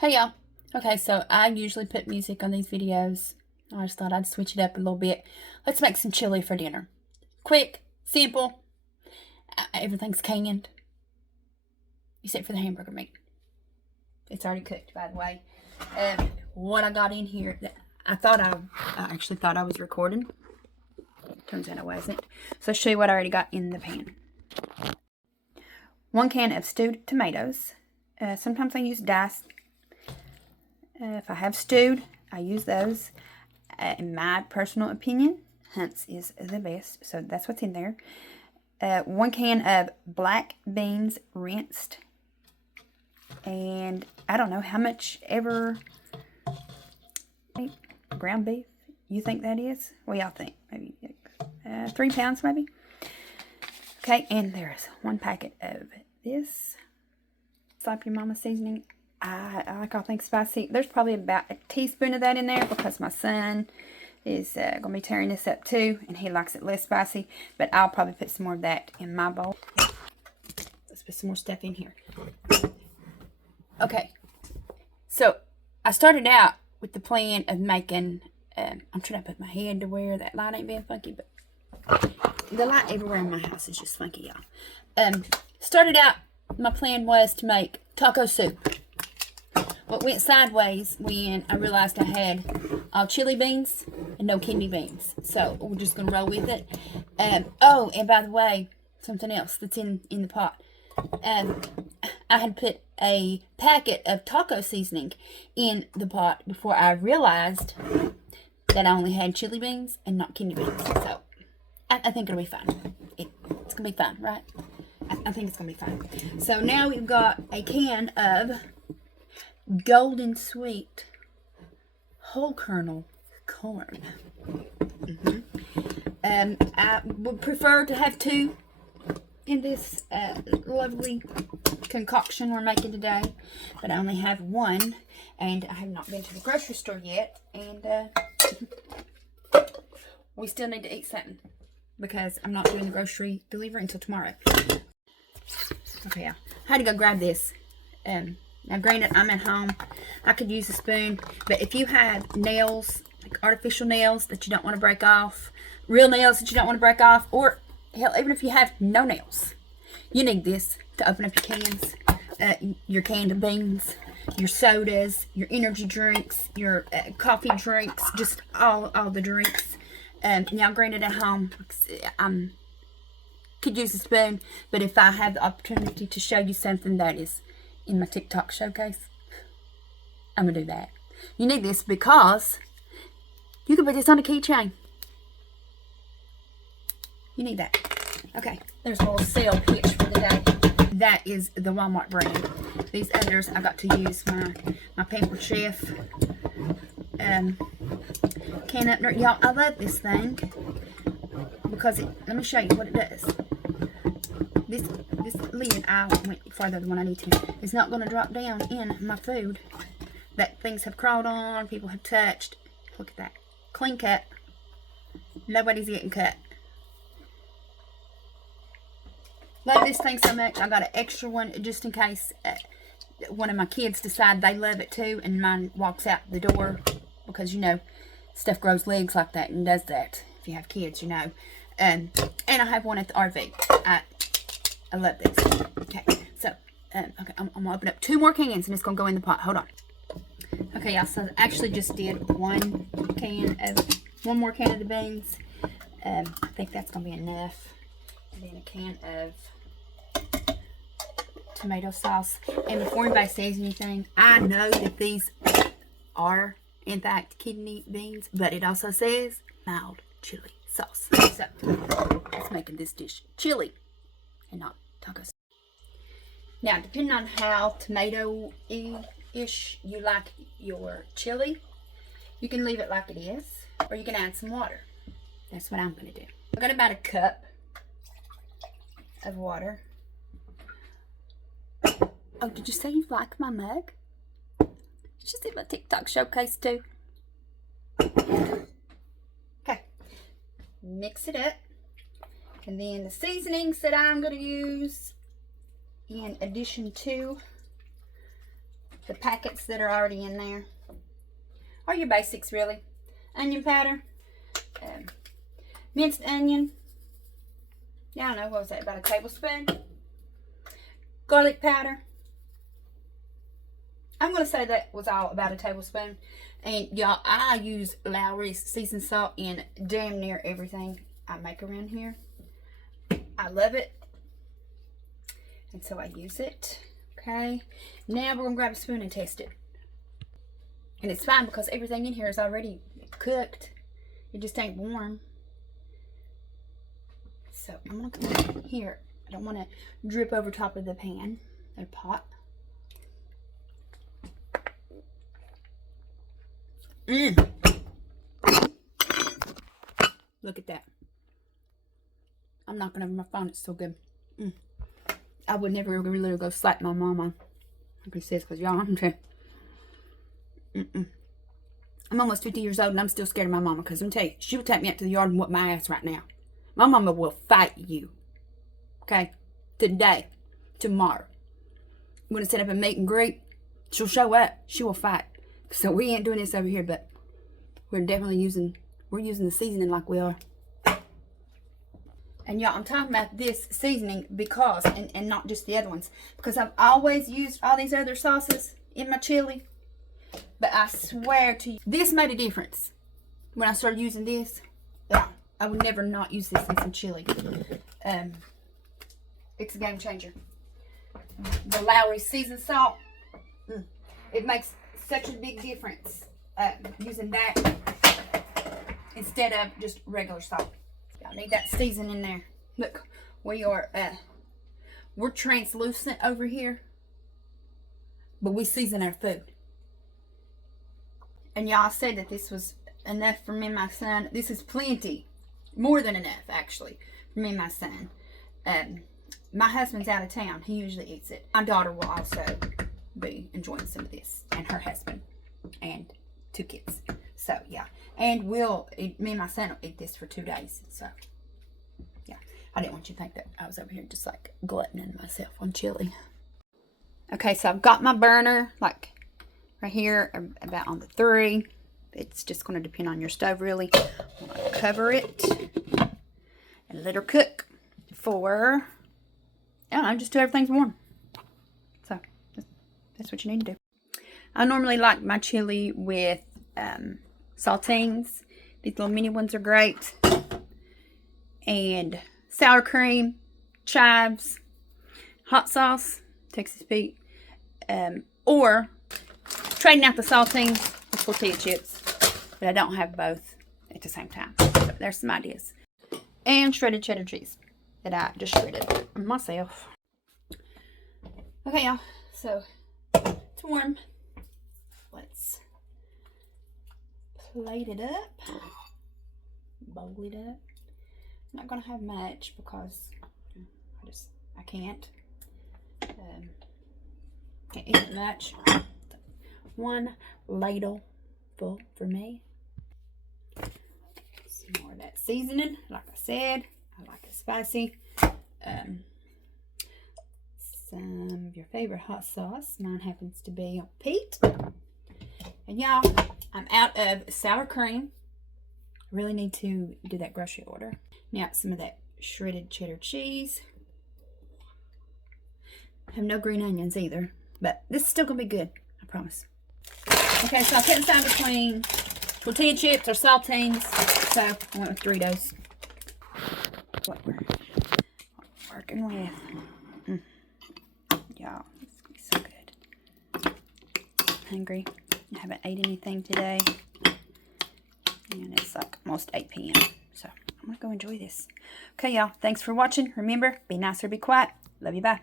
Hey y'all. Okay, so I usually put music on these videos. I just thought I'd switch it up a little bit. Let's make some chili for dinner. Quick, simple, everything's canned. Except for the hamburger meat. It's already cooked, by the way. What I got in here, I actually thought I was recording. Turns out I wasn't. So I'll show you what I already got in the pan. 1 can of stewed tomatoes. Sometimes I use diced. If I have stewed, I use those. In my personal opinion, Hunt's is the best, so that's what's in there. 1 can of black beans rinsed. And I don't know how much ever ground beef you think that is. What y'all think? Maybe 3 pounds, maybe. Okay, and there's 1 packet of this Slap Your Mama seasoning. I think spicy. There's probably about a teaspoon of that in there because my son is going to be tearing this up too, and he likes it less spicy. But I'll probably put some more of that in my bowl. Let's put some more stuff in here. Okay, so I started out with the plan of making. I'm trying to put my head to where that light ain't being funky, but the light everywhere in my house is just funky, y'all. Started out, my plan was to make taco soup. What went sideways when I realized I had all chili beans and no kidney beans. So we're just going to roll with it. Oh, and by the way, something else that's in the pot. I had put a packet of taco seasoning in the pot before I realized that I only had chili beans and not kidney beans. So I think it'll be fine. It's going to be fine, right? I think it's going to be fine. So now we've got a can of Golden Sweet whole kernel corn. I would prefer to have 2 in this lovely concoction we're making today, but I only have 1, and I have not been to the grocery store yet, and we still need to eat something because I'm not doing the grocery delivery until tomorrow. Okay, I had to go grab this. Now, granted, I'm at home. I could use a spoon, but if you have nails, like artificial nails that you don't want to break off, real nails that you don't want to break off, or hell, even if you have no nails, you need this to open up your cans, your canned beans, your sodas, your energy drinks, your coffee drinks, just all the drinks. Now, granted, at home, could use a spoon, but if I have the opportunity to show you something that is in my TikTok showcase, I'm gonna do that. You need this because you can put this on a keychain. You need that. Okay, there's a little sale pitch for the day. That is the Walmart brand. These others I got to use my Pampered Chef can opener. Y'all, I love this thing because let me show you what it does. This lid, I went farther than what I need to. It's not going to drop down in my food that things have crawled on, people have touched. Look at that. Clean cut. Nobody's getting cut. Love this thing so much. I got an extra one just in case one of my kids decide they love it too and mine walks out the door because, you know, stuff grows legs like that and does that if you have kids, you know. And I have one at the RV. I love this. Okay, so, okay, I'm going to open up 2 more cans and it's going to go in the pot. Hold on. Okay, y'all, so I actually just did 1 more can of the beans. I think that's going to be enough. And then a can of tomato sauce. And before anybody says anything, I know that these are, in fact, kidney beans, but it also says mild chili sauce. So, it's making this dish chili and not tacos. Now, depending on how tomato-ish you like your chili, you can leave it like it is, or you can add some water. That's what I'm going to do. I got about a cup of water. Oh, did you say you like my mug? Did you see my TikTok showcase too? Okay. Mix it up. And then the seasonings that I'm going to use in addition to the packets that are already in there. Or your basics, really. Onion powder. Minced onion. Yeah, I don't know, what was that, about a tablespoon? Garlic powder. I'm going to say that was all about a tablespoon. And y'all, I use Lawry's seasoned salt in damn near everything I make around here. I love it. And so I use it. Okay. Now we're going to grab a spoon and test it. And it's fine because everything in here is already cooked. It just ain't warm. So I'm going to come in here. I don't want to drip over top of the pan or pot. Look at that. I'm not gonna have my phone. It's so good. I would never really go slap my mama. Like he says, because y'all, I'm trying. I'm almost 50 years old and I'm still scared of my mama. Because I'm telling you, she will take me out to the yard and whoop my ass right now. My mama will fight you. Okay? Today. Tomorrow. I'm going to set up a meet and greet. She'll show up. She will fight. So we ain't doing this over here, but we're definitely using the seasoning like we are. And y'all, I'm talking about this seasoning because, and not just the other ones, because I've always used all these other sauces in my chili. But I swear to you, this made a difference. When I started using this, yeah, I would never not use this in some chili. It's a game changer. The Lawry's seasoned salt, it makes such a big difference using that instead of just regular salt. Y'all need that seasoning in there. Look, we're translucent over here, but we season our food. And y'all said that this was enough for me and my son. This is plenty, more than enough actually, for me and my son. My husband's out of town. He usually eats it. My daughter will also be enjoying some of this, and her husband, and 2 kids. So yeah, and me and my son will eat this for 2 days. So yeah, I didn't want you to think that I was over here just like gluttoning myself on chili. Okay, so I've got my burner like right here, about on the 3. It's just going to depend on your stove really. I'm going to cover it and let her cook for, I don't know, just till everything's warm. So that's what you need to do. I normally like my chili with saltines. These little mini ones are great. And sour cream, chives, hot sauce, Texas Pete, or trading out the saltines with tortilla chips. But I don't have both at the same time. So there's some ideas. And shredded cheddar cheese that I just shredded myself. Okay, y'all. So it's warm. Let's plate it up. Bowl it up. I'm not going to have much because I can't. Can't eat it much. 1 ladle full for me. Some more of that seasoning. Like I said, I like it spicy. Some of your favorite hot sauce. Mine happens to be on Pete. And y'all, I'm out of sour cream. I really need to do that grocery order. Now, some of that shredded cheddar cheese. I have no green onions either, but this is still going to be good. I promise. Okay, so I couldn't decide between tortilla chips or saltines, so I went with Doritos. What we're working with. Y'all, this is going to be so good. I'm hungry. I haven't ate anything today. And it's like almost 8 p.m. So I'm going to go enjoy this. Okay, y'all. Thanks for watching. Remember, be nice or be quiet. Love you. Bye.